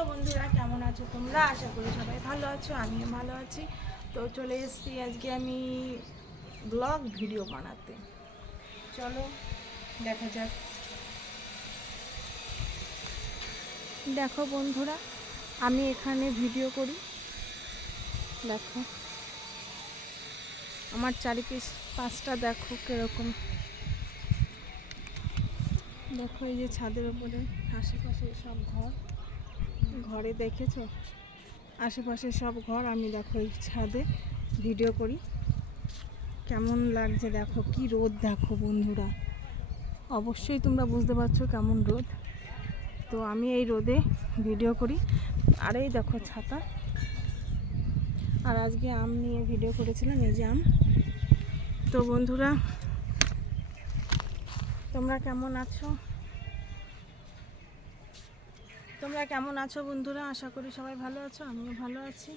Hello বন্ধুরা, কেমন আছো তোমরা? আশা করি সবাই ভালো আছো, আমিও ভালো আছি। তো চলে এসেছি আজকে আমি ব্লগ ভিডিও বানাতে। চলো দেখা যাক। দেখো বন্ধুরা, আমি এখানে ভিডিও করি। দেখো আমার পাশটা দেখো কিরকম। দেখো এই যে ছাদের উপরে আশেপাশে সব ঘরে দেখেছো, আশেপাশে সব ঘর। আমি দেখো এই ছাদে ভিডিও করি। কেমন লাগছে দেখো, কি রোদ দেখো বন্ধুরা, অবশ্যই তোমরা বুঝতে পারছো কেমন রোদ। তো আমি এই রোদে ভিডিও করি। আর এই দেখো ছাতা। আর আজকে আম নিয়ে ভিডিও করেছিলাম, এই যে আম। তো বন্ধুরা তোমরা কেমন আছো? বন্ধুরা? আশা করি সবাই ভালো আছো, আমিও ভালো আছি।